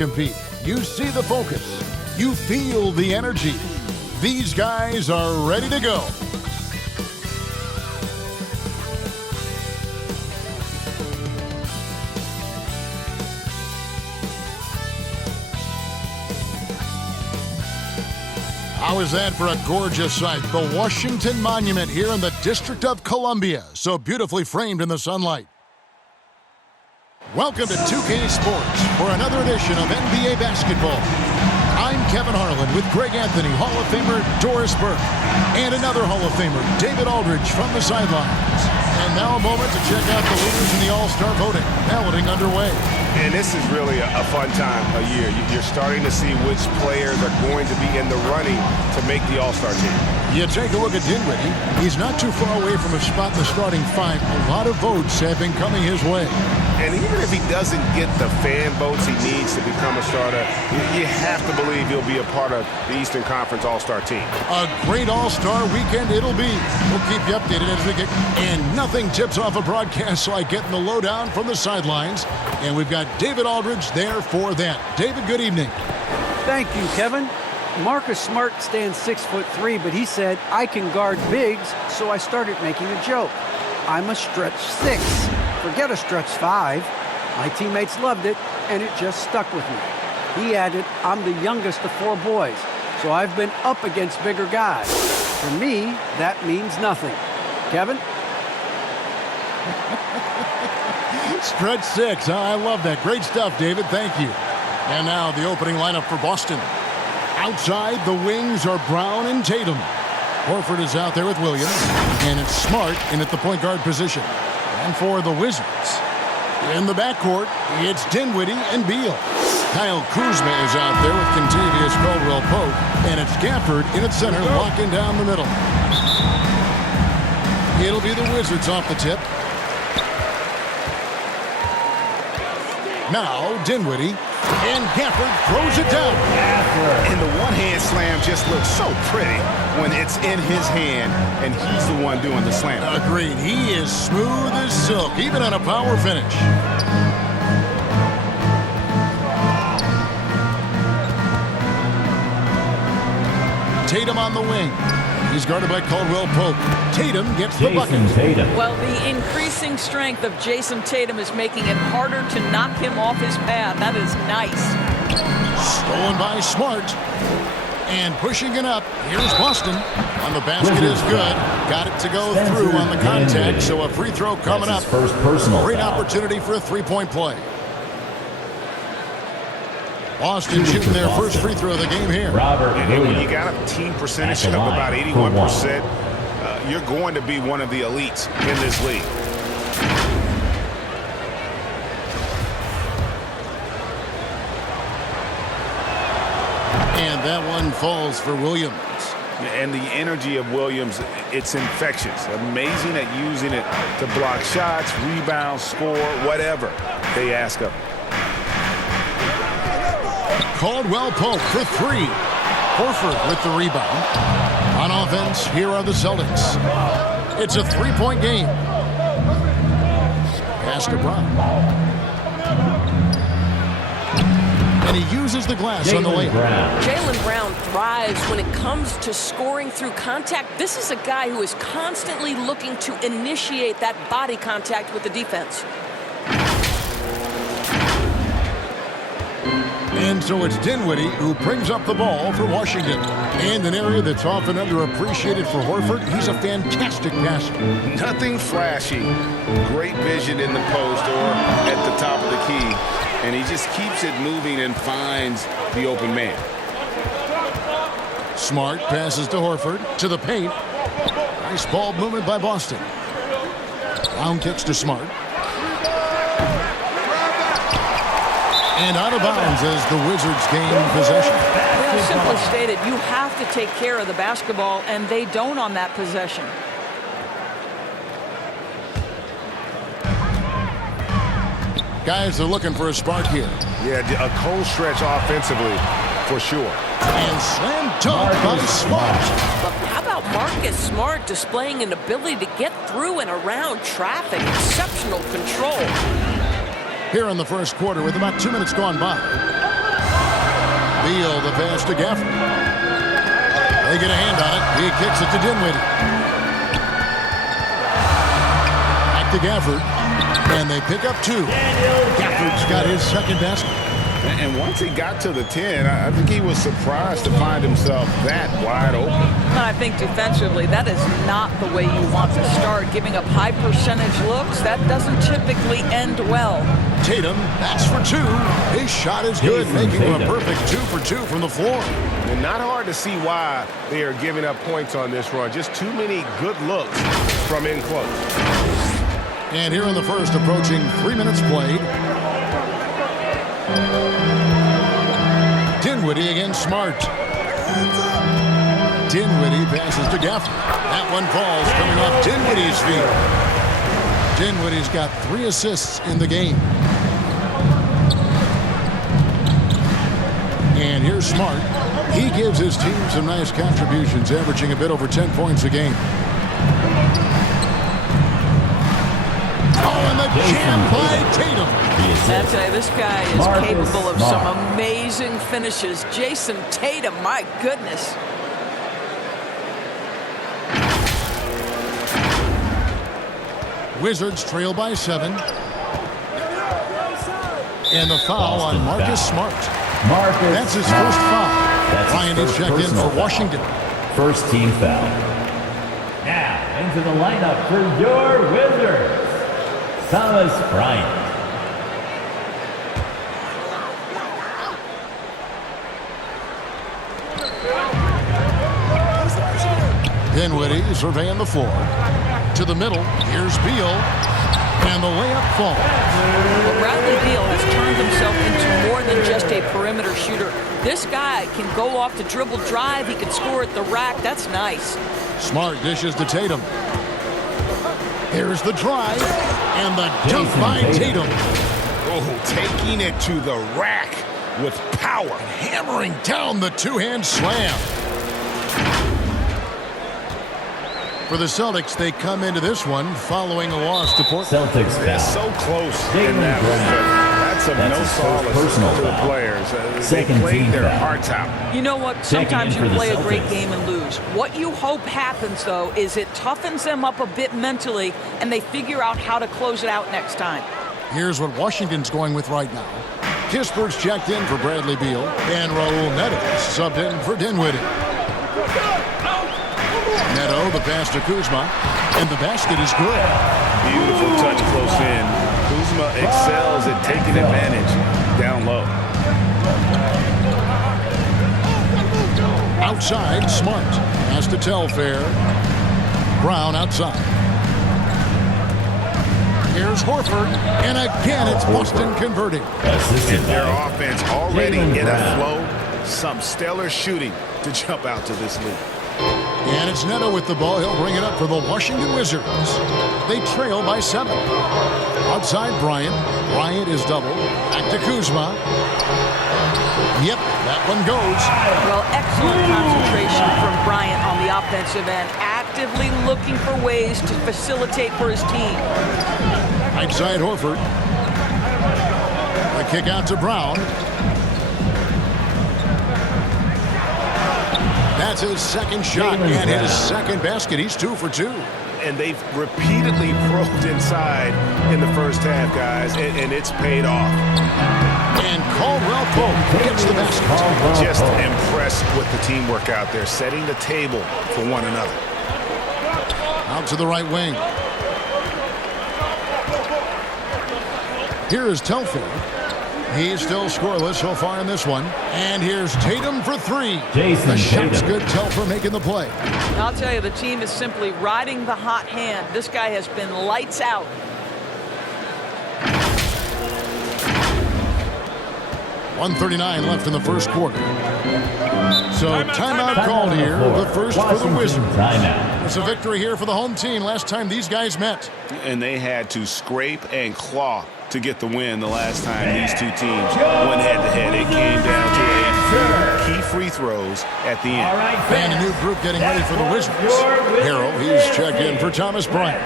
compete. You see the focus. You feel the energy. These guys are ready to go. How is that for a gorgeous sight? The Washington Monument here in the District of Columbia, so beautifully framed in the sunlight. Welcome to 2K Sports for another edition of NBA basketball. I'm Kevin Harlan with Greg Anthony, Hall of Famer Doris Burke, and another Hall of Famer, David Aldridge, from the sidelines. And now a moment to check out the leaders in the All-Star voting. Balloting underway. And this is really a fun time of year. You're starting to see which players are going to be in the running to make the All-Star team. You take a look at Dinwiddie. He's not too far away from a spot in the starting five. A lot of votes have been coming his way. And even if he doesn't get the fan votes he needs to become a starter, you have to believe he'll be a part of the Eastern Conference All-Star team. A great All-Star weekend it'll be. We'll keep you updated as we get. And nothing tips off a broadcast like getting the lowdown from the sidelines. And we've got David Aldridge there for that. David, good evening. Thank you, Kevin. Marcus Smart stands 6'3", but he said, I can guard bigs, so I started making a joke. I'm a stretch 6. Forget a stretch 5. My teammates loved it, and it just stuck with me. He added, I'm the youngest of 4 boys, so I've been up against bigger guys. For me, that means nothing. Kevin? Stretch 6. I love that. Great stuff, David. Thank you. And now the opening lineup for Boston. Outside, the wings are Brown and Tatum. Horford is out there with Williams, and it's Smart in at the point guard position. And for the Wizards, in the backcourt, it's Dinwiddie and Beal. Kyle Kuzma is out there with Kentavious Caldwell-Pope, and it's Gafford in at center, locking down the middle. It'll be the Wizards off the tip. Now, Dinwiddie, and Gafford throws it down. And the one-hand slam just looks so pretty when it's in his hand, and he's the one doing the slam. Agreed. He is smooth as silk, even on a power finish. Tatum on the wing. He's guarded by Caldwell-Pope. Tatum gets the bucket. Well, the increasing strength of Jason Tatum is making it harder to knock him off his path. That is nice. Stolen by Smart. And pushing it up. Here's Boston. On the basket is good. Got it to go through on the contact, so a free throw coming up. First personal Great foul. opportunity for a three-point play. Boston shooting their first free throw of the game here. And when you got a team percentage of about 81%, you're going to be one of the elites in this league. And that one falls for Williams. And the energy of Williams, it's infectious. Amazing at using it to block shots, rebound, score, whatever they ask of him. Caldwell-Pope for 3. Horford with the rebound. On offense, here are the Celtics. It's a 3-point game. Pass to Brown. And he uses the glass on the layup. Jaylen Brown thrives when it comes to scoring through contact. This is a guy who is constantly looking to initiate that body contact with the defense. And so it's Dinwiddie who brings up the ball for Washington. And an area that's often underappreciated for Horford, he's a fantastic passer. Nothing flashy. Great vision in the post or at the top of the key. And he just keeps it moving and finds the open man. Smart passes to Horford, to the paint. Nice ball movement by Boston. Brown kicks to Smart. And out of bounds as the Wizards gain possession. Well, simply stated, you have to take care of the basketball, and they don't on that possession. Guys are looking for a spark here. Yeah, a cold stretch offensively, for sure. And slam dunk by Smart. But how about Marcus Smart displaying an ability to get through and around traffic? Exceptional control. Here in the first quarter with about 2 minutes gone by. Beal, the pass to Gafford. They get a hand on it. He kicks it to Dinwiddie. Back to Gafford. And they pick up 2. Gafford's got his second basket. And once he got to the 10, I think he was surprised to find himself that wide open. I think defensively, that is not the way you want to start. Giving up high percentage looks, that doesn't typically end well. Tatum, that's for 2. His shot is good, making him a perfect 2 for 2 from the floor. And not hard to see why they are giving up points on this run. Just too many good looks from in close. And here in the first, approaching 3 minutes played. Dinwiddie against Smart. Dinwiddie passes to Gafford. That one falls, coming off Dinwiddie's feet. Dinwiddie's got 3 assists in the game. And here's Smart. He gives his team some nice contributions, averaging a bit over 10 points a game. Oh, and the jam by Tatum. I'll tell you, this guy is capable of some amazing finishes. Jason Tatum, my goodness. Wizards trail by 7. And the foul on Marcus Smart. That's his first foul. Bryant is checked in for Washington. First team foul. Now, into the lineup for your Wizards, Thomas Bryant. Dinwiddie surveying the floor. To the middle. Here's Beal. And the layup falls. Well, Bradley Beal has turned himself into more than just a perimeter shooter. This guy can go off the dribble drive. He can score at the rack. That's nice. Smart dishes to Tatum. Here's the drive. And the dunk by Tatum. Oh, taking it to the rack with power. Hammering down the two-hand slam. For the Celtics, they come into this one following a loss to Portland. Celtics They're foul. so close in Jaylen that Brown. That's of That's no his first solace personal to the foul. players. They Second played team their foul. hearts out. You know what? Sometimes in you for the play a great Celtics. game and lose. What you hope happens, though, is it toughens them up a bit mentally, and they figure out how to close it out next time. Here's what Washington's going with right now. Kispert's checked in for Bradley Beal. And Raul Neto subbed in for Dinwiddie. Neto, the pass to Kuzma. And the basket is good. Beautiful touch close in. Kuzma excels at taking advantage down low. Outside, Smart. Has to Telfair. Brown outside. Here's Horford. And again, it's Boston converting. Assisted And their by offense already Jaylen in a Brown. flow. Some stellar shooting to jump out to this lead. And it's Neto with the ball. He'll bring it up for the Washington Wizards. They trail by 7. Outside Bryant. Bryant is double. Back to Kuzma. Yep, that one goes. Well, excellent concentration from Bryant on the offensive end, actively looking for ways to facilitate for his team. Outside Horford. The kick out to Brown. That's his second shot Jaylen and his Brown. second basket. He's 2 for 2. And they've repeatedly probed inside in the first half, guys, and it's paid off. And Caldwell Pope gets the basket. Just impressed with the teamwork out there, setting the table for one another. Out to the right wing. Here is Telfair. He's still scoreless so far in this one. And here's Tatum for 3. Jason The shot's Tatum. good. Telfair making the play. I'll tell you, the team is simply riding the hot hand. This guy has been lights out. .139 left in the first quarter. So timeout called here. The first for the Washington Wizards. timeout. It's a victory here for the home team. Last time these guys met. And they had to scrape and claw to get the win the last time these two teams went head-to-head. It came down to a few key free throws at the end. All right, And a fans. new group getting ready for the That's Wizards. your Wizards. Harrell, he's checked in for Thomas Bryant.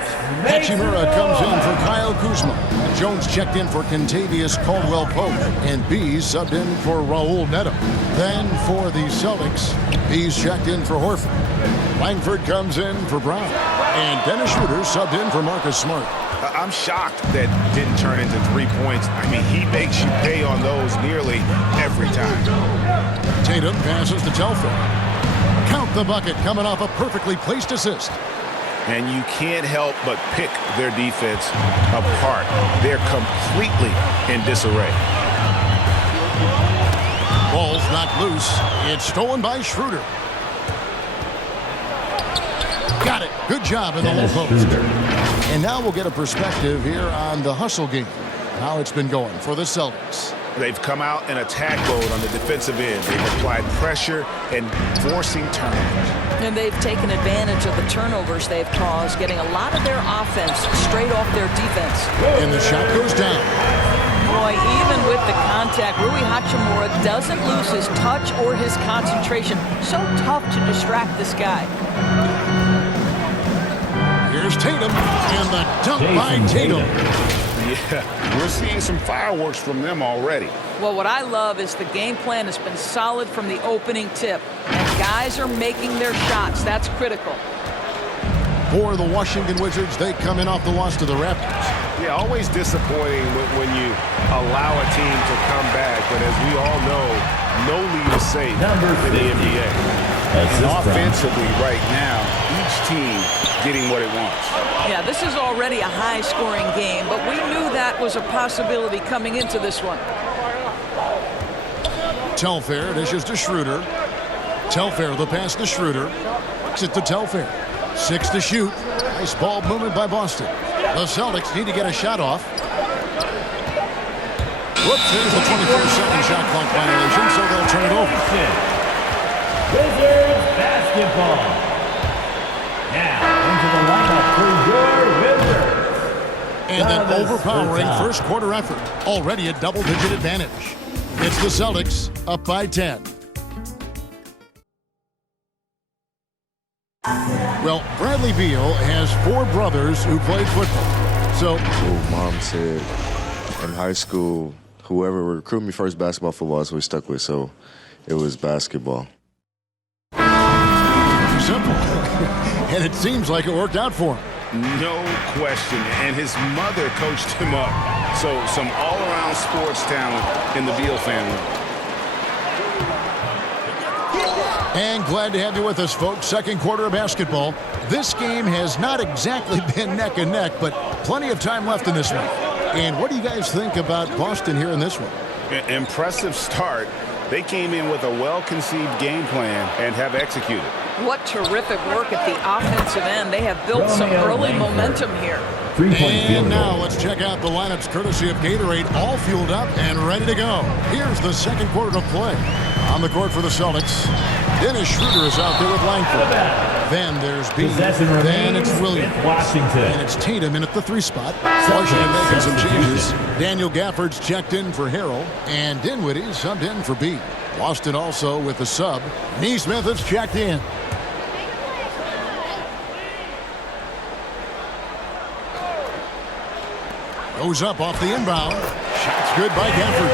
Hachimura comes in for Kyle Kuzma. Jones checked in for Kentavious Caldwell-Pope, and Bees subbed in for Raul Neto. Then for the Celtics, Bees checked in for Horford. Langford comes in for Brown, and Dennis Schroeder subbed in for Marcus Smart. I'm shocked that didn't turn into 3 points. I mean, he makes you pay on those nearly every time. Tatum passes to Telfair. Count the bucket coming off a perfectly placed assist. And you can't help but pick their defense apart. They're completely in disarray. Ball's knocked loose. It's stolen by Schroeder. Got it. Good job in the low post. And now we'll get a perspective here on the hustle game. How it's been going for the Celtics. They've come out in attack mode on the defensive end. They've applied pressure and forcing turnovers. And they've taken advantage of the turnovers they've caused, getting a lot of their offense straight off their defense. And the shot goes down. Boy, even with the contact, Rui Hachimura doesn't lose his touch or his concentration. So tough to distract this guy. Here's Tatum, and the dunk by Tatum. Yeah, we're seeing some fireworks from them already. Well, what I love is the game plan has been solid from the opening tip. And guys are making their shots. That's critical. For the Washington Wizards, they come in off the loss to the Raptors. Yeah, always disappointing when you allow a team to come back. But as we all know, no lead is safe in the NBA. And offensively right now, each team getting what it wants. Yeah, this is already a high-scoring game, but we knew that was a possibility coming into this one. Telfair dishes to Schroeder. Telfair, the pass to Schroeder. It to Telfair. 6 to shoot. Nice ball movement by Boston. The Celtics need to get a shot off. Whoops, there's the 24-second shot clock violation, so they'll turn it over. Wizards basketball. Now into the lineup for your Wizards. And an overpowering first quarter effort. Already a double-digit advantage. It's the Celtics up by 10. Well, Bradley Beal has 4 brothers who played football. So, Mom said in high school, whoever recruited me first, basketball, football is what we stuck with. So it was basketball. Simple. And it seems like it worked out for him. No question. And his mother coached him up. So some all-around sports talent in the Beal family. And glad to have you with us, folks. Second quarter of basketball. This game has not exactly been neck and neck, but plenty of time left in this one. And what do you guys think about Boston here in this one? Impressive start. They came in with a well-conceived game plan and have executed. What terrific work at the offensive end. They have built some early momentum here. And now let's check out the lineups courtesy of Gatorade, all fueled up and ready to go. Here's the second quarter of play. On the court for the Celtics, Dennis Schroeder is out there with Langford. Then there's B. Then it's Williams. Washington. And it's Tatum in at the 3 spot. Washington making some changes. Daniel Gafford's checked in for Harrell. And Dinwiddie subbed in for B. Boston also with the sub. Neesmith is checked in. Goes up off the inbound. Shot's good by Gafford.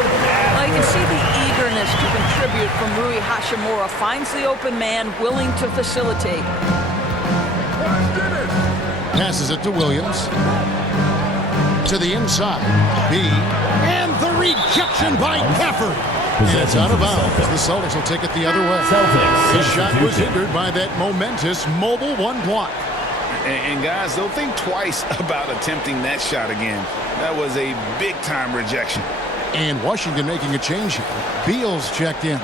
Well, you can see the eagerness to contribute from Rui Hachimura. Finds the open man, willing to facilitate. Passes it to Williams. To the inside. B. And the rejection by Gafford. And it's out of bounds. The Celtics will take it the other way. The shot was hindered by that momentous mobile 1 block. And guys, they'll think twice about attempting that shot again. That was a big-time rejection. And Washington making a change here. Beal's checked in.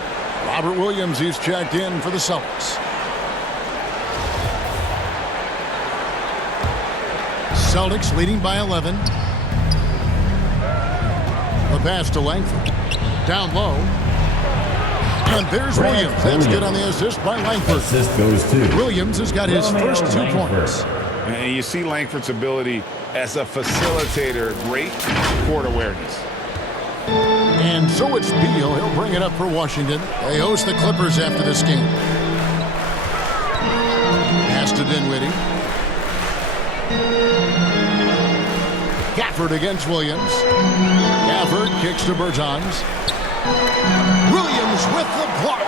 Robert Williams is checked in for the Celtics. Celtics leading by 11. The pass to Langford. Down low. And there's Williams. That's good on the assist by Langford. Assist goes to Williams has got his first 2 points. And you see Langford's ability as a facilitator. Great court awareness. And so it's Beal. He'll bring it up for Washington. They host the Clippers after this game. Pass to Dinwiddie. Gafford against Williams. Gafford kicks to Bertans. Williams with the block.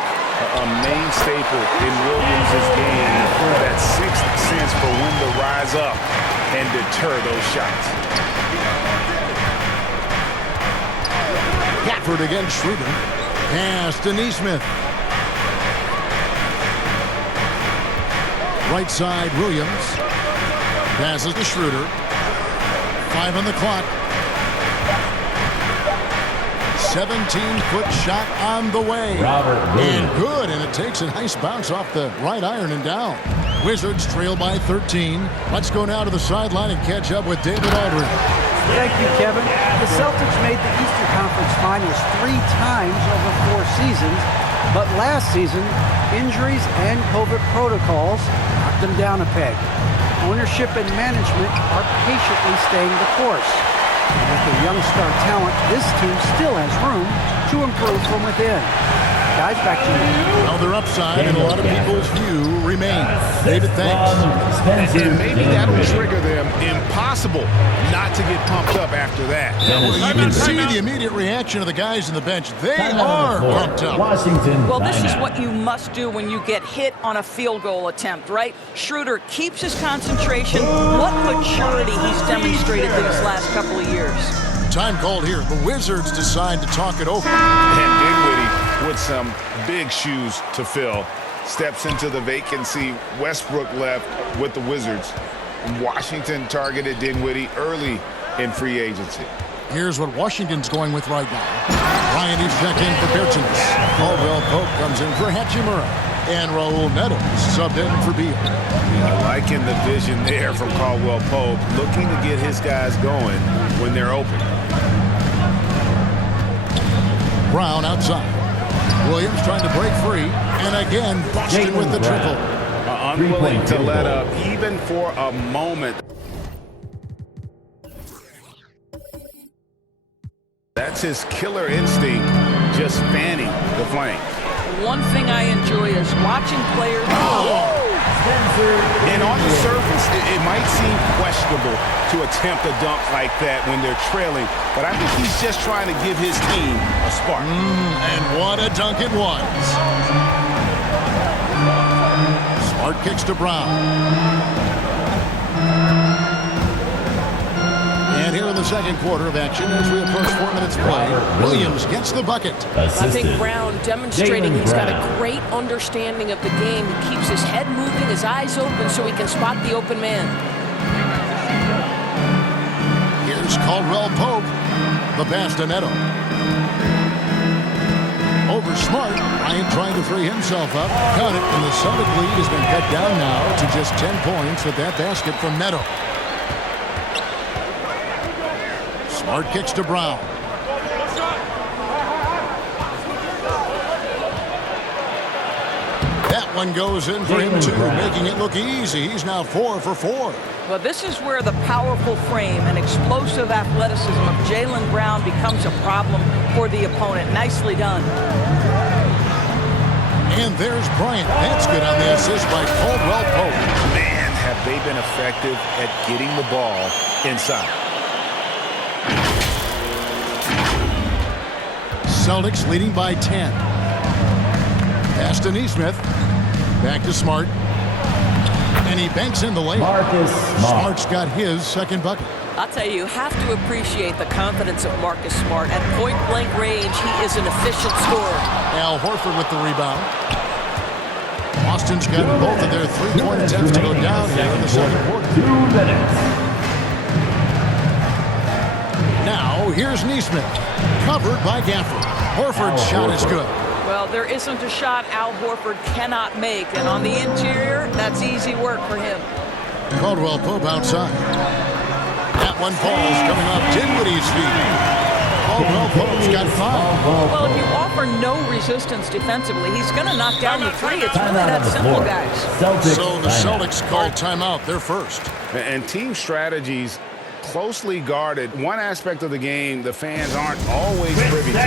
A main staple in Williams' game, that sixth sense for when to rise up and deter those shots. Gafford against Schroeder. Pass to Neesmith. Right side, Williams. Passes to Schroeder. 5 on the clock. 17-foot shot on the way. And good, and it takes a nice bounce off the right iron and down. Wizards trail by 13. Let's go now to the sideline and catch up with David Aldridge. Thank you, Kevin. The Celtics made the Eastern Conference Finals 3 times over 4 seasons, but last season, injuries and COVID protocols knocked them down a peg. Ownership and management are patiently staying the course. And with the young star talent, this team still has room to improve from within. Guys, back to you. Well, their upside in a lot of people's view remains. David, thanks. And maybe that'll trigger them. Impossible not to get pumped up after that. Yeah, well, you can see the immediate reaction of the guys on the bench. They are pumped up. Washington. Well, this is what you must do when you get hit on a field goal attempt, right? Schroeder keeps his concentration. What maturity he's demonstrated these last couple of years. Time called here. The Wizards decide to talk it over. And Dinwiddie, with some big shoes to fill, steps into the vacancy. Westbrook left with the Wizards. Washington targeted Dinwiddie early in free agency. Here's what Washington's going with right now. Ryan is check in for Bertans. Caldwell Pope comes in for Hachimura. And Raul Neto subbed in for Beal. Liking the vision there from Caldwell Pope, looking to get his guys going when they're open. Brown outside. Williams trying to break free. And again, Boston with the triple. Unwilling to let up even for a moment. That's his killer instinct, just fanning the flame. One thing I enjoy is watching players. And on the surface, it might seem questionable to attempt a dunk like that when they're trailing, but I think he's just trying to give his team a spark. And what a dunk it was. Smart kicks to Brown. And here in the second quarter of action, as we approach 4 minutes play, Williams gets the bucket. I think Brown demonstrating he's got a great understanding of the game. He keeps his head moving, his eyes open so he can spot the open man. Here's Caldwell Pope. The pass to Neto. Over Smart. Bryant trying to free himself up. Got it, and the Celtic lead has been cut down now to just 10 points with that basket from Neto. Smart kicks to Brown. That one goes in for him too, making it look easy. He's now 4 for 4. Well, this is where the powerful frame and explosive athleticism of Jaylen Brown becomes a problem for the opponent. Nicely done. And there's Bryant. That's good on the assist by Caldwell Pope. Man, have they been effective at getting the ball inside. Celtics leading by 10. Pass to Neesmith. Back to Smart. And he banks in the layup. Marcus Smart. Smart's got his second bucket. I'll tell you have to appreciate the confidence of Marcus Smart. At point-blank range, he is an efficient scorer. Al Horford with the rebound. Boston's got both of their three-point attempts to go down here in the second quarter. 2 minutes. Now, here's Neesmith. Covered by Gafford. Horford's shot is good. Well, there isn't a shot Al Horford cannot make, and on the interior, that's easy work for him. Caldwell Pope outside. That one falls coming off Dinwiddie's feet. Caldwell Pope's got 5. Well, if you offer no resistance defensively, he's going to knock down the three. It's really that simple, guys. So the Celtics called timeout. They're first. And team strategies closely guarded. One aspect of the game the fans aren't always privy to.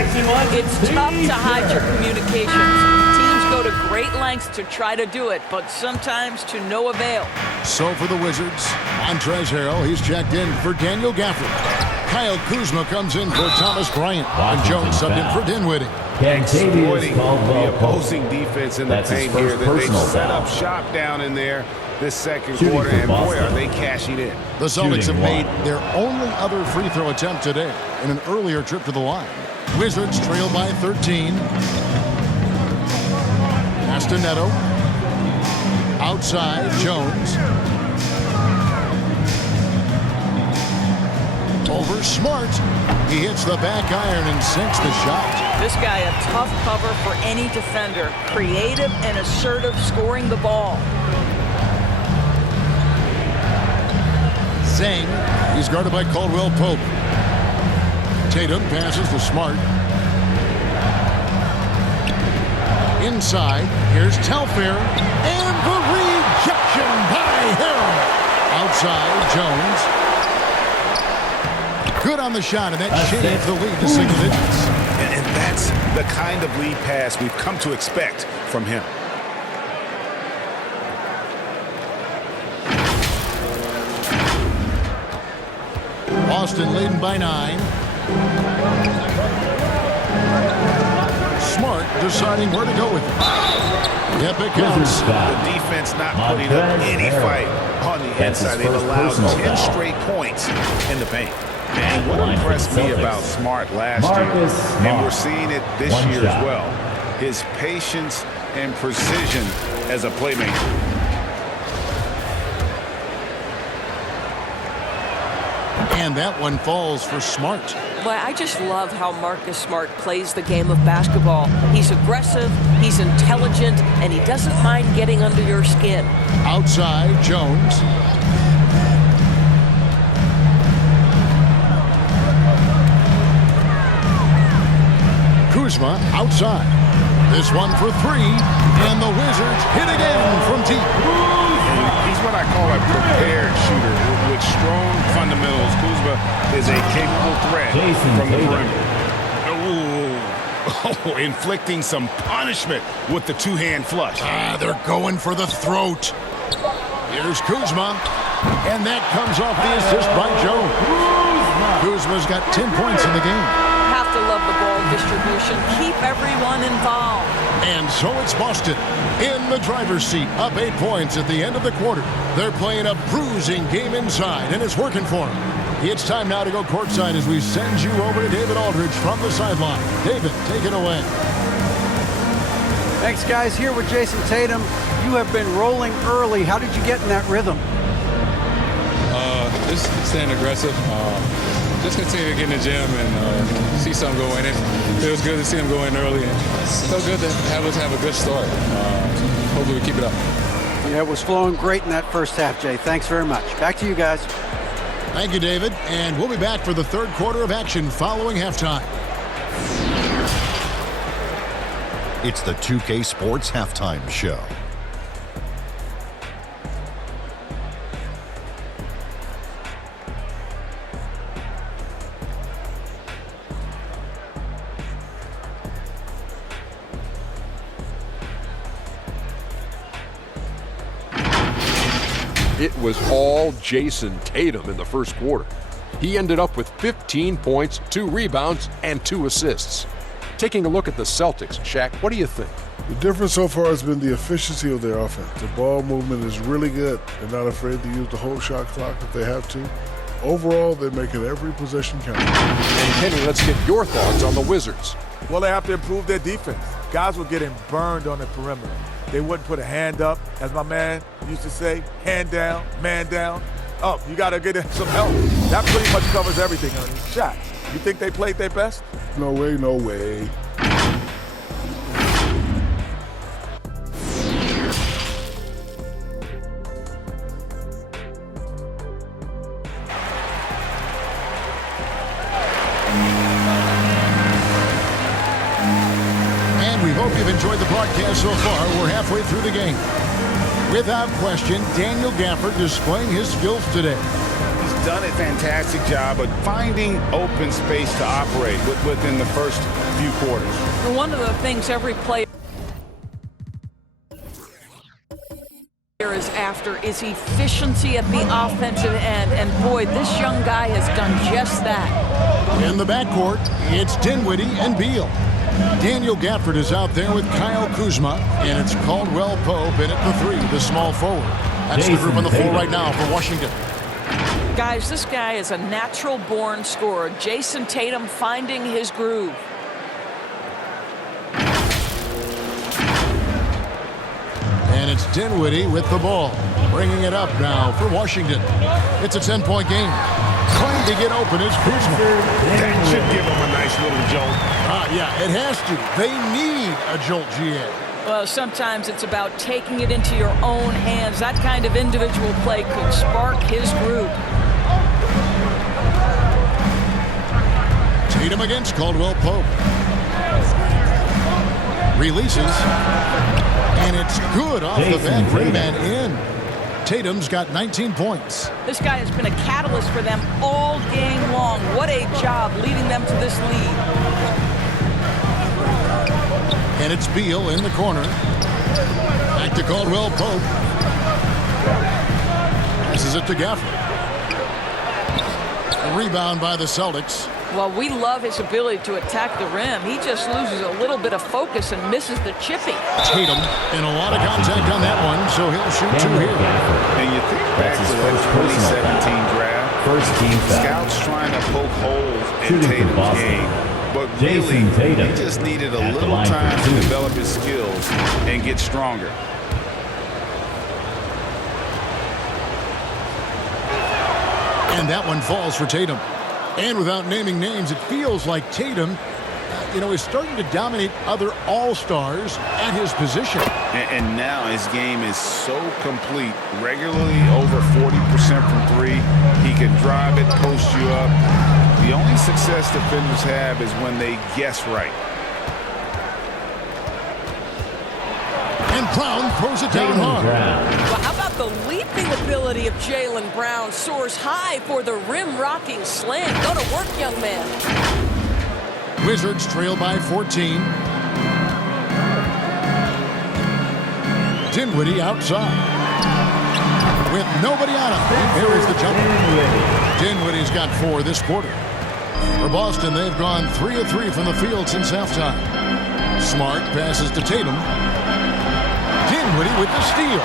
It's tough to hide your communications. Teams go to great great lengths to try to do it, but sometimes to no avail. So for the Wizards, Montrezl Harrell, he's checked in for Daniel Gafford. Kyle Kuzma comes in for Thomas Bryant. And Jones subbed in for Dinwiddie. Exploiting the opposing defense in the paint here. They set foul. up shop down in there this second quarter, and boy, are they cashing in. The Celtics have Shooting made one. their only other free throw attempt today in an earlier trip to the line. Wizards trail by 13. Castaneto. Outside, Jones. Over Smart. He hits the back iron and sinks the shot. This guy a tough cover for any defender. Creative and assertive scoring the ball. Zhang. He's guarded by Caldwell Pope. Tatum passes to Smart. Inside, here's Telfair. And the rejection by Harrell. Outside, Jones. Good on the shot, and that changed the lead to single digits. And that's the kind of lead pass we've come to expect from him. Boston leading by 9. Smart deciding where to go with it. Yep, it counts. The defense not putting up any fight on the inside. They've allowed 10 straight points in the paint. And what impressed me about Smart last year, and we're seeing it this year as well, his patience and precision as a playmaker. And that one falls for Smart. Well, I just love how Marcus Smart plays the game of basketball. He's aggressive, he's intelligent, and he doesn't mind getting under your skin. Outside, Jones. Kuzma outside. This one for 3, and the Wizards hit again from deep. He's what I call a prepared shooter with strong fundamentals. Kuzma is a capable threat from the perimeter. Oh, inflicting some punishment with the two-hand flush. They're going for the throat. Here's Kuzma, and that comes off the assist by Jones. Kuzma's got 10 points in the game. Have to love the ball distribution. Keep everyone involved. And so it's Boston in the driver's seat, up 8 points at the end of the quarter. They're playing a bruising game inside, and it's working for them. It's time now to go courtside as we send you over to David Aldridge from the sideline. David, take it away. Thanks, guys. Here with Jason Tatum. You have been rolling early. How did you get in that rhythm? Just staying aggressive. Just continue to get in the gym and see something go in. It feels good to see him go in early. And so good to have us have a good start. Hopefully we keep it up. Yeah, it was flowing great in that first half, Jay. Thanks very much. Back to you guys. Thank you, David. And we'll be back for the third quarter of action following halftime. It's the 2K Sports Halftime Show. It was all Jason Tatum in the first quarter. He ended up with 15 points, 2 rebounds, and 2 assists. Taking a look at the Celtics, Shaq, what do you think? The difference so far has been the efficiency of their offense. The ball movement is really good. They're not afraid to use the whole shot clock if they have to. Overall, they're making every possession count. And Kenny, let's get your thoughts on the Wizards. Well, they have to improve their defense. Guys were getting burned on the perimeter. They wouldn't put a hand up, as my man used to say, hand down, man down. Oh, you got to get some help. That pretty much covers everything on your shot. You think they played their best? No way, no way. Hope you've enjoyed the broadcast so far. We're halfway through the game. Without question, Daniel Gafford displaying his skills today. He's done a fantastic job of finding open space to operate within the first few quarters. One of the things every player is after is efficiency at the offensive end, and boy, this young guy has done just that. In the backcourt, it's Dinwiddie and Beal. Daniel Gafford is out there with Kyle Kuzma, and it's Caldwell Pope in at the 3, the small forward. That's the group on the floor right now for Washington. Guys, this guy is a natural-born scorer. Jason Tatum finding his groove. And it's Dinwiddie with the ball, bringing it up now for Washington. It's a 10-point game. Trying to get open is Kuzma. That should give him a nice little jolt. Yeah, it has to. They need a jolt, GA. Well, sometimes it's about taking it into your own hands. That kind of individual play could spark his groove. Tatum against Caldwell Pope. Releases. And it's good off the back rim and in. Tatum's got 19 points. This guy has been a catalyst for them all game long. What a job leading them to this lead. And it's Beal in the corner. Back to Caldwell Pope. Passes it to Gafford. A rebound by the Celtics. Well, we love his ability to attack the rim. He just loses a little bit of focus and misses the chippy. Tatum in a lot of contact on that one, so he'll shoot 2 here. And you think back to that 2017 draft. First team foul. Scouts trying to poke holes in Tatum's game. But really, he just needed a little time to develop his skills and get stronger. And that one falls for Tatum. And without naming names, it feels like Tatum, is starting to dominate other all-stars at his position. And now his game is so complete. Regularly over 40% from 3. He can drive it, post you up. The only success defenders have is when they guess right. And Brown throws it down hard. Well, how about the leaping ability of Jaylen Brown? Soars high for the rim-rocking slam. Go to work, young man. Wizards trail by 14. Dinwiddie outside. With nobody on him, he buries the jumper. Dinwiddie's got 4 this quarter. For Boston, they've gone 3 of 3 from the field since halftime. Smart passes to Tatum. Dinwiddie with the steal.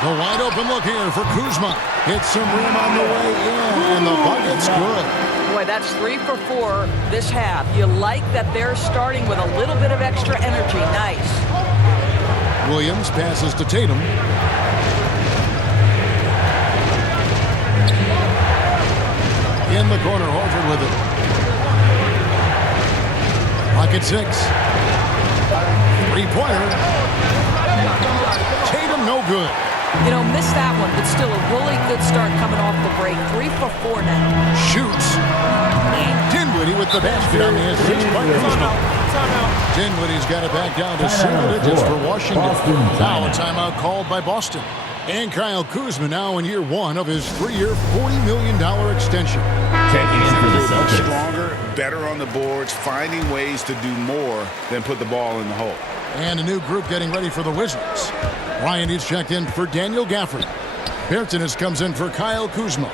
The wide open look here for Kuzma. Hits some rim on the way in, and the bucket's good. Boy, that's 3 for 4 this half. You like that they're starting with a little bit of extra energy. Nice. Williams passes to Tatum. In the corner, Horford with it. Pocket 6. 3-pointer. Tatum no good. Missed that one, but still a really good start coming off the break. 3 for 4 now. Shoots. And Dinwiddie with the basket on the assist by Kuzma. Dinwiddie's got it back down to single digits for Washington. Now a timeout called by Boston. And Kyle Kuzma now in year 1 of his 3-year, $40 million extension. Checking in for the Celtics. Stronger, better on the boards, finding ways to do more than put the ball in the hole. And a new group getting ready for the Wizards. Ryan is checked in for Daniel Gafford. Bertans comes in for Kyle Kuzma.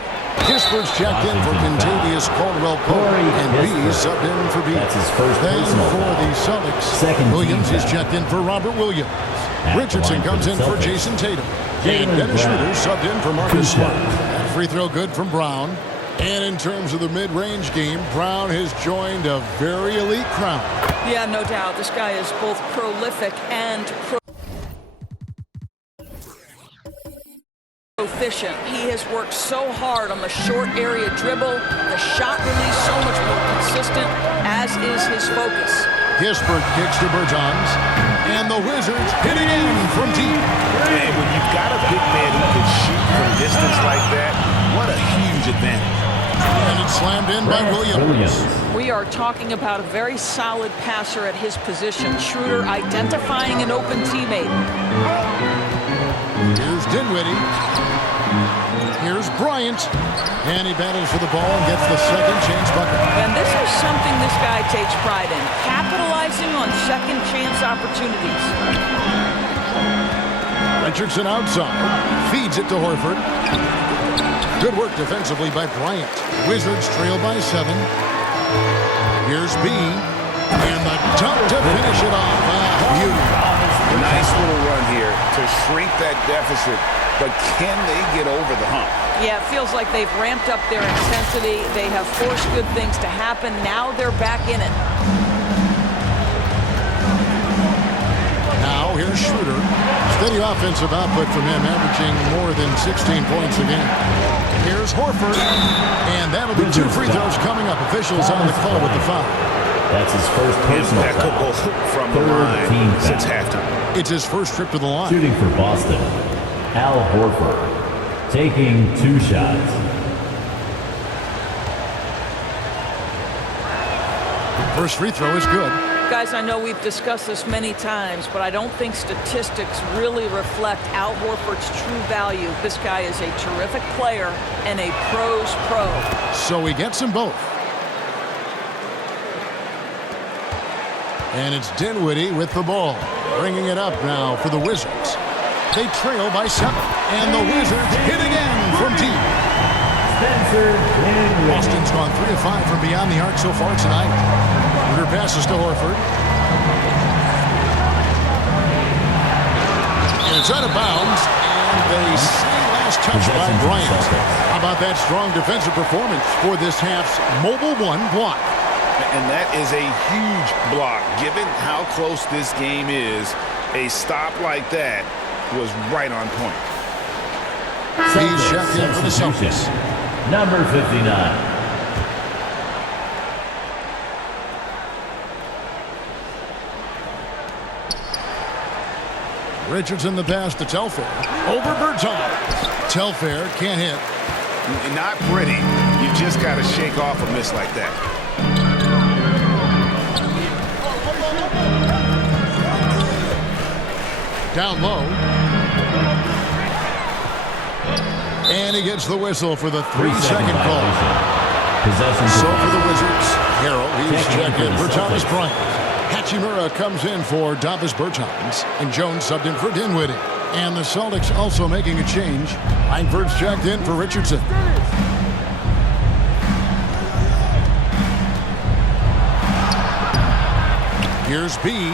Kisper's checked in for Kentavious Caldwell-Pope. And Bees subbed in for Bees. That's his first then personal for foul. the Celtics, Second Williams team is foul. checked in for Robert Williams. At Richardson the line comes for in the for Celtics. Jason Tatum. Jaylen And Dennis Brown. Schroeder subbed in for Marcus Kuzma. Smart. That free throw good from Brown. And in terms of the mid-range game, Brown has joined a very elite crowd. Yeah, no doubt. This guy is both prolific and proficient. He has worked so hard on the short area dribble, the shot release so much more consistent, as is his focus. Kispert kicks to Bertans. And the Wizards hit it in from deep. And when you've got a big man who can shoot from distance like that, what a huge advantage. And it's slammed in by Williams. We are talking about a very solid passer at his position. Schroeder identifying an open teammate. Here's Dinwiddie. Here's Bryant. And he battles for the ball and gets the second chance bucket. And this is something this guy takes pride in, capitalizing on second chance opportunities. Richardson outside. Feeds it to Horford. Good work defensively by Bryant. Wizards trail by 7. Here's B. And the dunk to finish it off. Nice little run here to shrink that deficit, but can they get over the hump? Yeah, it feels like they've ramped up their intensity. They have forced good things to happen. Now they're back in it. Now here's Schroeder. Steady offensive output from him, averaging more than 16 points a game. Here's Horford. And that'll be 2 free throws coming up. Officials on the call with the foul. That's his first personal foul. From the line since halftime. It's his first trip to the line. Shooting for Boston, Al Horford, taking 2 shots. First free throw is good. Guys, I know we've discussed this many times, but I don't think statistics really reflect Al Horford's true value. This guy is a terrific player and a pro's pro. So he gets them both. And it's Dinwiddie with the ball. Bringing it up now for the Wizards. They trail by 7. And the Wizards hit again from deep. Boston's gone 3 of 5 from beyond the arc so far tonight. Her passes to Horford. And it's out of bounds. And they say last touch by Bryant. How about that strong defensive performance for this half's mobile 1 block? And that is a huge block. Given how close this game is, a stop like that was right on point. He's checked in for the Celtics. Number 59. Richardson the pass to Telfair. Over Bertans. Telfair can't hit. Not pretty. You just got to shake off a miss like that. Down low. And he gets the whistle for the 3-second call. So for the Wizards, Harrell, he's checked in for Thomas Bryant. Hachimura comes in for Davis Bertans. And Jones subbed in for Dinwiddie. And the Celtics also making a change. Langford's checked in for Richardson. Here's B.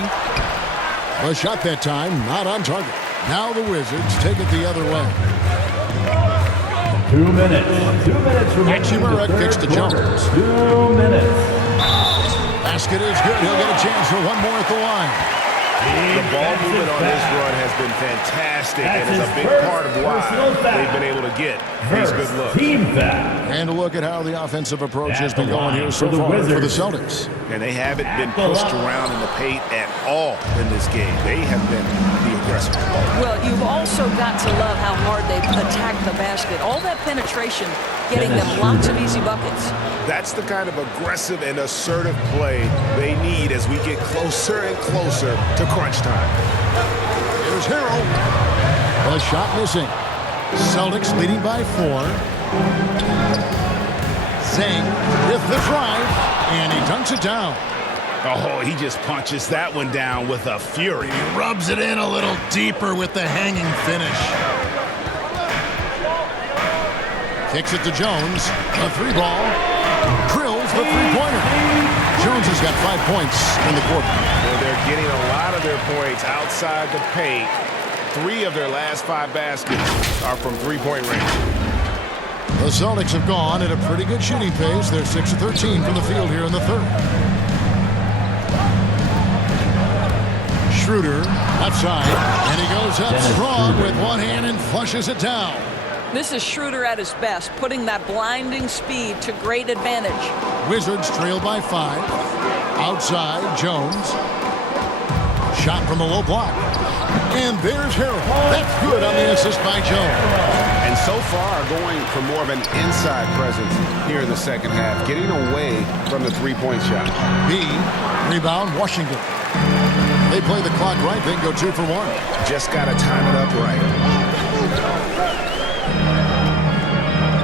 A shot that time, not on target. Now the Wizards take it the other way. 2 minutes. 2 minutes remaining. Hachimura kicks to Jones. 2 minutes. Basket is good. He'll get a chance for one more at the line. The ball movement on this run has been fantastic and is a big part of why they've been able to get these good looks. And a look at how the offensive approach has been going here so far for the Celtics. And they haven't been pushed around in the paint at all in this game. They have been the aggressors. Well, you've also got to love how hard they've attacked the basket. All that penetration, getting them lots of easy buckets. That's the kind of aggressive and assertive play they need as we get closer and closer to crunch time. Here's Harrell. The shot missing. Celtics leading by 4. Zhang with the drive, and he dunks it down. Oh, he just punches that one down with a fury. He rubs it in a little deeper with the hanging finish. Kicks it to Jones. A 3-ball. Drills the 3-pointer. Jones has got 5 points in the quarter. Well, they're getting a lot of their points outside the paint. 3 of their last 5 baskets are from 3-point range. The Celtics have gone at a pretty good shooting pace. They're 6 of 13 from the field here in the third. Schroeder left side, and he goes up strong with one hand and flushes it down. This is Schroeder at his best, putting that blinding speed to great advantage. Wizards trail by 5. Outside, Jones. Shot from the low block. And there's Harrell. That's good on the assist by Jones. And so far, going for more of an inside presence here in the second half, getting away from the 3-point shot. B, rebound, Washington. They play the clock right, then go 2 for 1. Just got to time it up right.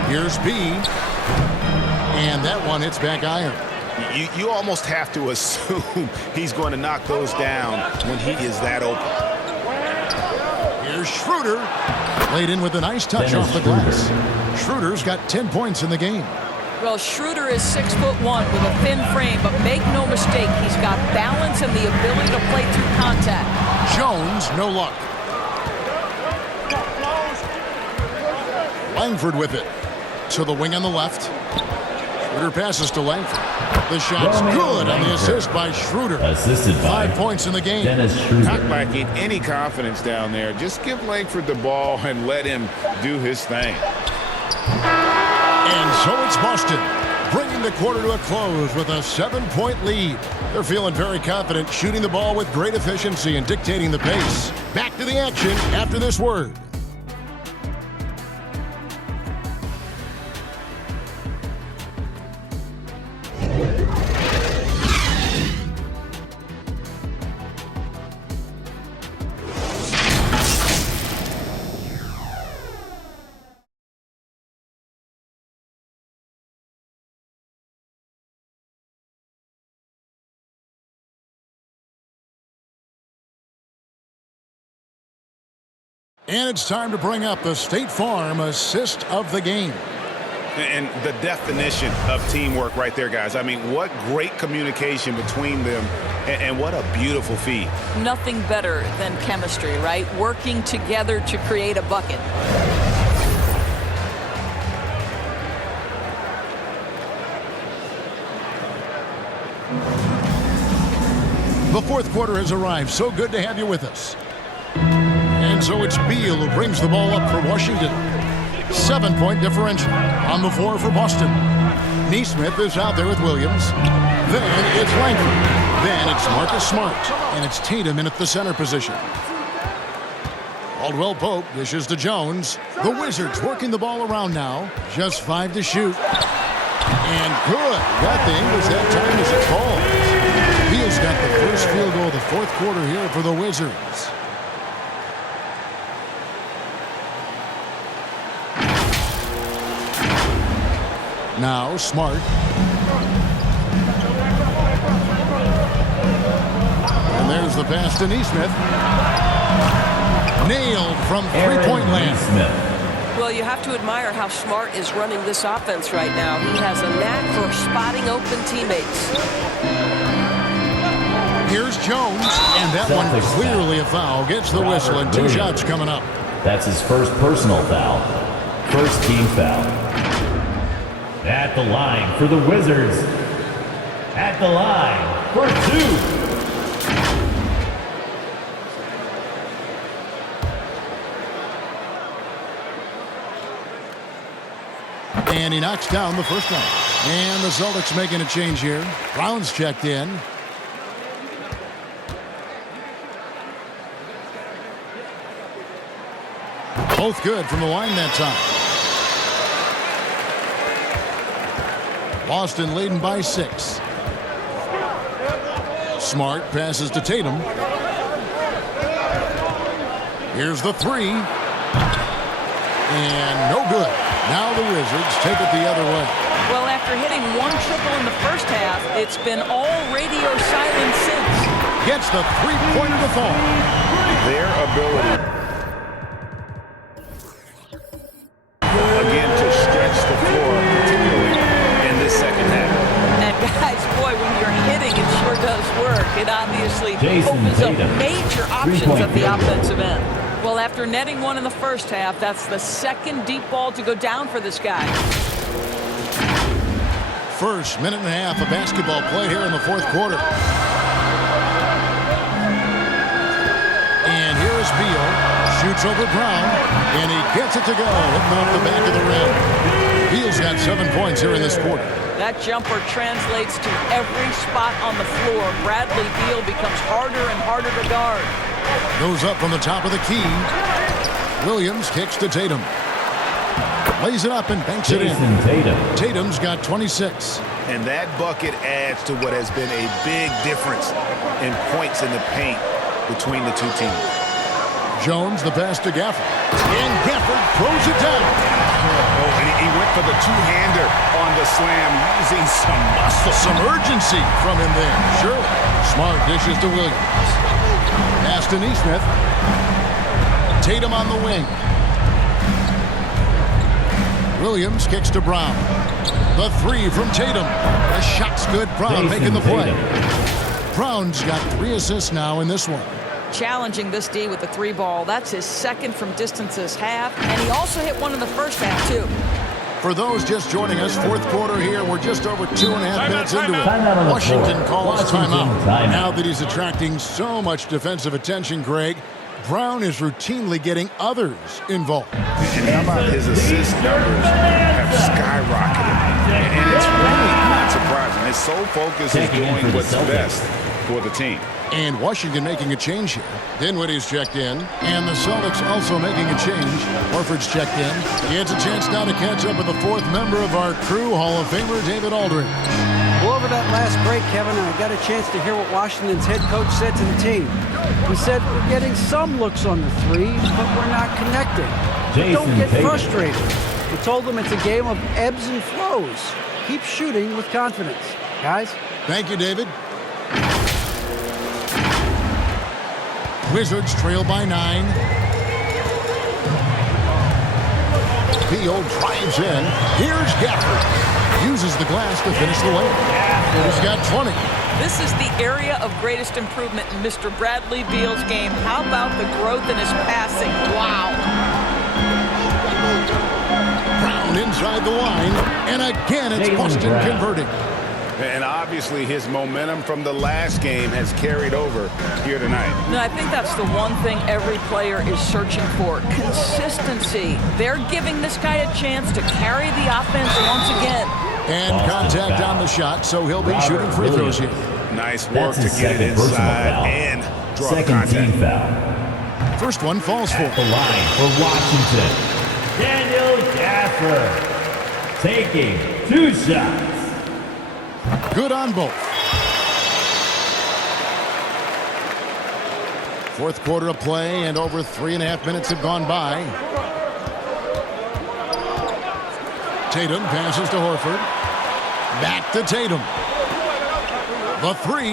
Here's B. And that one hits back iron. You almost have to assume he's going to knock those down when he is that open. Here's Schroeder. Laid in with a nice touch off the glass. Schroeder's got 10 points in the game. Well, Schroeder is 6'1" with a thin frame, but make no mistake, he's got balance and the ability to play through contact. Jones, no luck. Langford with it. To the wing on the left. Schroeder passes to Langford. The shot's good on the assist by Schroeder. Assisted by 5 points in the game. Dennis Schroeder. Not lacking any confidence down there. Just give Langford the ball and let him do his thing. And so it's Boston, bringing the quarter to a close with a 7-point lead. They're feeling very confident, shooting the ball with great efficiency and dictating the pace. Back to the action after this word. And it's time to bring up the State Farm assist of the game. And the definition of teamwork right there, guys. I mean, what great communication between them, and what a beautiful feed. Nothing better than chemistry, right? Working together to create a bucket. The fourth quarter has arrived. So good to have you with us. And so it's Beal who brings the ball up for Washington. 7-point differential on the floor for Boston. Neesmith is out there with Williams. Then it's Langford. Then it's Marcus Smart. And it's Tatum in at the center position. Caldwell Pope dishes to Jones. The Wizards working the ball around now. Just 5 to shoot. And good. Got the English that time as it falls. Beal's got the first field goal of the fourth quarter here for the Wizards. Now Smart. And there's the pass to Neesmith. Nailed from three-point land. Well, you have to admire how Smart is running this offense right now. He has a knack for spotting open teammates. Here's Jones, and that one clearly a foul. Gets the whistle, and 2 shots coming up. That's his first personal foul. First team foul. At the line for the Wizards. At the line for 2. And he knocks down the first one. And the Celtics making a change here. Brown's checked in. Both good from the line that time. Boston leading by 6. Smart passes to Tatum. Here's the 3. And no good. Now the Wizards take it the other way. Well, after hitting 1 triple in the first half, it's been all radio silence since. Gets the three-pointer to fall. Their ability, again, to stretch the floor, particularly in this second half. And guys, boy, when you're hitting, it sure does work. It obviously opens up major options at the offensive end. Well, after netting 1 in the first half, that's the second deep ball to go down for this guy. First minute and a half of basketball played here in the fourth quarter. And here is Beal. Shoots over Brown. And he gets it to go. Hitting off the back of the rim. Beal's got 7 points here in this quarter. That jumper translates to every spot on the floor. Bradley Beal becomes harder and harder to guard. Goes up from the top of the key. Williams kicks to Tatum. Lays it up and banks it in. Tatum's got 26. And that bucket adds to what has been a big difference in points in the paint between the two teams. Jones, the pass to Gafford. And Gafford throws it down. Oh, and he went for the two-hander on the slam, using some muscle. Some urgency from him there. Sure. Smart dishes to Williams. Pass to Neesmith. Tatum on the wing. Williams kicks to Brown. The three from Tatum. The shot's good. Brown making the play. Brown's got 3 assists now in this one. Challenging this D with the 3 ball. That's his second from distance this half. And he also hit one in the first half, too. For those just joining us, fourth quarter here. We're just over 2.5 minutes into it. Washington calls timeout. Now that he's attracting so much defensive attention, Greg, Brown is routinely getting others involved. And how about his assist numbers have skyrocketed? And it's really not surprising. His sole focus is doing what's best for the team. And Washington making a change here. Dinwiddie's checked in, and the Celtics also making a change. Horford's checked in. He has a chance now to catch up with the 4th member of our crew, Hall of Famer David Aldridge. Well, over that last break, Kevin, I got a chance to hear what Washington's head coach said to the team. He said, we're getting some looks on the 3, but we're not connecting. Don't get frustrated. We told them it's a game of ebbs and flows. Keep shooting with confidence. Guys? Thank you, David. Wizards trail by 9. Beal drives in. Here's Gafford. Uses the glass to finish the lane. He's got 20. This is the area of greatest improvement in Mr. Bradley Beal's game. How about the growth in his passing? Wow. Brown inside the line. And again, it's Boston converting. And obviously his momentum from the last game has carried over here tonight. No, I think that's the one thing every player is searching for. Consistency. They're giving this guy a chance to carry the offense once again. And contact on the shot, so he'll be shooting free throws here. Nice work to get it inside and draw contact. Team foul. First one falls for. The line for Washington. Daniel Gafford taking 2 shots. Good on both. Fourth quarter of play, and over 3.5 minutes have gone by. Tatum passes to Horford. Back to Tatum. The 3.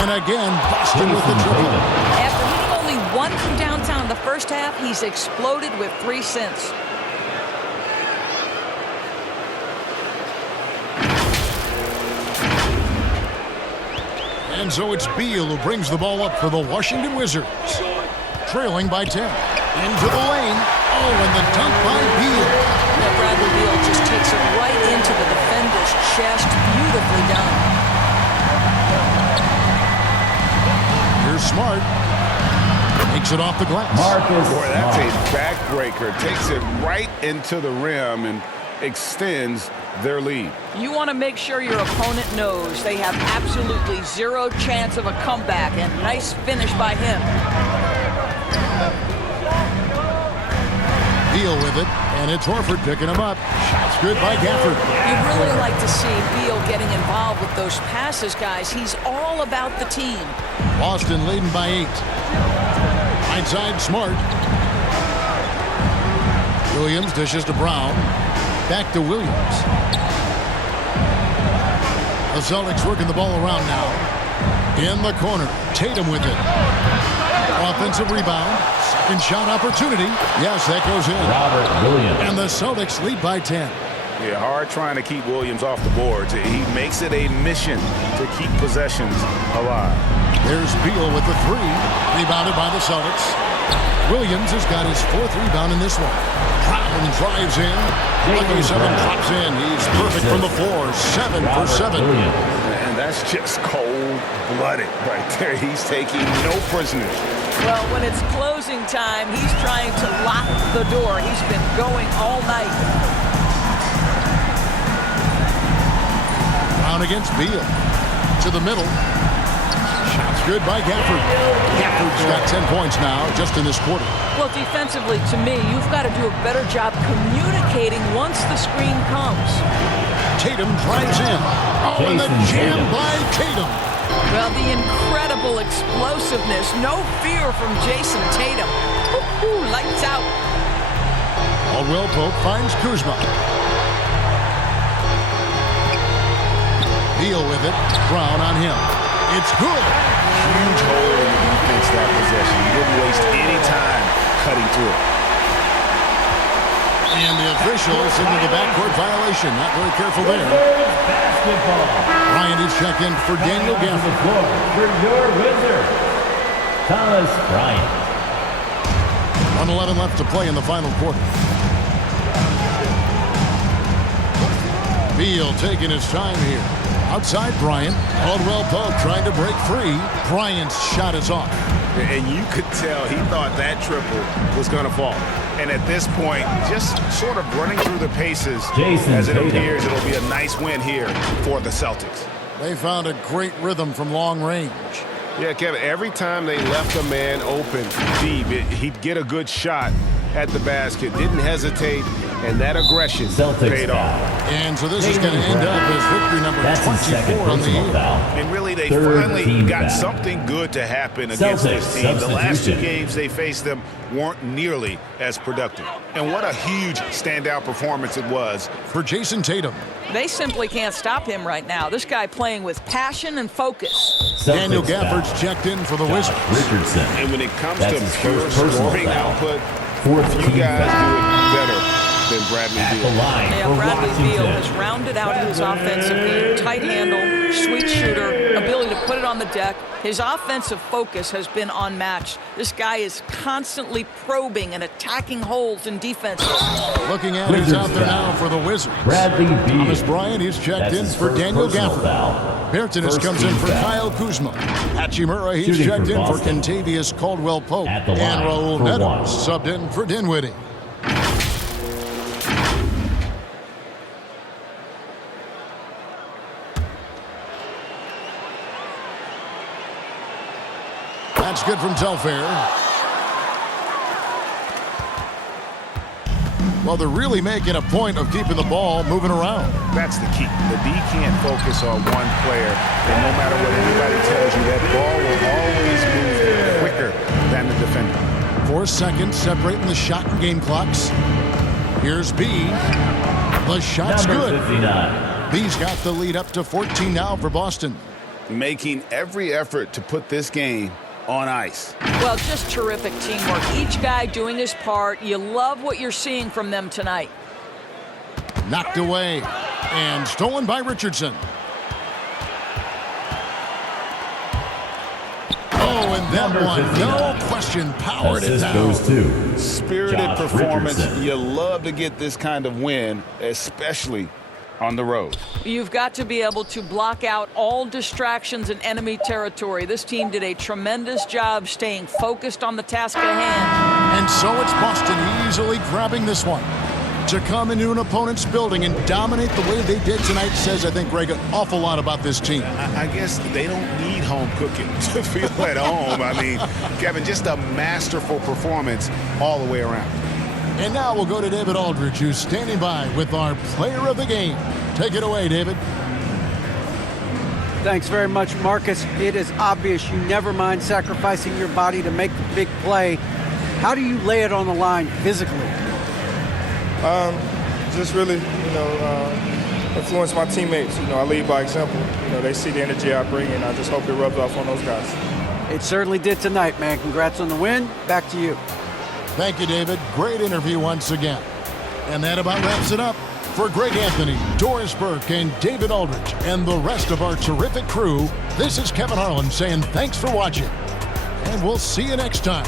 And again, Boston with the triple. After hitting only 1 from downtown in the first half, he's exploded with 3 since. And so it's Beal who brings the ball up for the Washington Wizards. Trailing by 10. Into the lane. Oh, and the dunk by Beal. Yeah, Bradley Beal just takes it right into the defender's chest. Beautifully done. Here's Smart. Makes it off the glass. Boy, that's a backbreaker. Takes it right into the rim and extends their lead. You want to make sure your opponent knows they have absolutely 0 chance of a comeback, and nice finish by him. Beal with it, and it's Horford picking him up. Shots good by Gafford. You'd really like to see Beal getting involved with those passes, guys. He's all about the team. Boston leading by 8. Right side, Smart. Williams dishes to Brown. Back to Williams. The Celtics working the ball around now. In the corner. Tatum with it. Offensive rebound. Second shot opportunity. Yes, that goes in. Robert Williams. And the Celtics lead by 10. Yeah, hard trying to keep Williams off the boards. He makes it a mission to keep possessions alive. There's Beal with the 3. Rebounded by the Celtics. Williams has got his 4th rebound in this one. Brown drives in. Lucky 7 drops in. He's perfect from the floor. 7 for 7. And that's just cold-blooded right there. He's taking no prisoners. Well, when it's closing time, he's trying to lock the door. He's been going all night. Brown against Beal. To the middle. Shots good by Gafford. Gafford's got 10 points now just in this quarter. Well, defensively, to me, you've got to do a better job communicating once the screen comes. Tatum drives in. Oh, and the jam by Tatum. Well, the incredible explosiveness. No fear from Jason Tatum. Woo-hoo, lights out. Caldwell Pope finds Kuzma. Beal with it. Brown on him. It's good. Huge hole in the defense that possession. He didn't waste any time cutting through. And the officials into the backcourt violation. Not very careful there. Basketball. Bryant is checked in for Daniel Gafford. For your Wizards, Thomas Bryant. 1:11 left to play in the final quarter. Beal taking his time here. Outside Bryant. Caldwell Pope trying to break free. Bryant's shot is off. And you could tell he thought that triple was going to fall. And at this point, just sort of running through the paces Jason as it Tatum. appears it'll be a nice win here for the Celtics. They found a great rhythm from long range. Yeah, Kevin, every time they left a man open deep, he'd get a good shot at the basket. Didn't hesitate, and that aggression paid off. And so this is going to end up as victory number 24 on the year. And really, they Third finally team got foul. something good to happen against Celtics this team. The last two substitution. games they faced them weren't nearly as productive. And what a huge standout performance it was for Jason Tatum. They simply can't stop him right now. This guy playing with passion and focus. Daniel Gafford's checked in for the Wizards. Richardson. And when it comes That's to his pure first personal scoring foul. output, Fourth you team guys foul. do it better than Bradley At the Beal. line Yeah, for Bradley Beal Washington. has rounded out his offensive game. Tight handle, sweet shooter, ability to put it on the deck. His offensive focus has been unmatched. This guy is constantly probing and attacking holes in defenses. Looking at who's out there now for the Wizards. Bradley Beal. Thomas Bryant, he's checked That's in his for first Daniel personal Gafford. foul. Bertans First comes in team for foul. Kyle Kuzma. Hachimura, he's Shooting checked for in for Boston. Kentavious Caldwell Pope. At the And line Raul for Neto one. subbed in for Dinwiddie. That's good from Telfair. Well, they're really making a point of keeping the ball moving around. That's the key. The D can't focus on one player, and no matter what anybody tells you, that ball will always move quicker than the defender. 4 seconds separating the shot and game clocks. Here's B. The shot's Number good. 59. B's got the lead up to 14 now for Boston. Making every effort to put this game on ice. Well, just terrific teamwork. Each guy doing his part. You love what you're seeing from them tonight. Knocked away and stolen by Richardson. Oh, and that Number one, 59. no question, powered it Assist down. goes to Spirited Josh performance. Richardson. You love to get this kind of win, especially on the road. You've got to be able to block out all distractions in enemy territory. This team did a tremendous job staying focused on the task at hand. And so it's Boston easily grabbing this one. To come into an opponent's building and dominate the way they did tonight says, I think, Greg, an awful lot about this team. I guess they don't need home cooking to feel at home. I mean, Kevin, just a masterful performance all the way around. And now we'll go to David Aldridge, who's standing by with our player of the game. Take it away, David. Thanks very much, Marcus. It is obvious you never mind sacrificing your body to make the big play. How do you lay it on the line physically? Just really, influence my teammates. I lead by example. They see the energy I bring, and I just hope it rubs off on those guys. It certainly did tonight, man. Congrats on the win. Back to you. Thank you, David. Great interview once again. And that about wraps it up. For Greg Anthony, Doris Burke, and David Aldridge, and the rest of our terrific crew, this is Kevin Harlan saying thanks for watching. And we'll see you next time.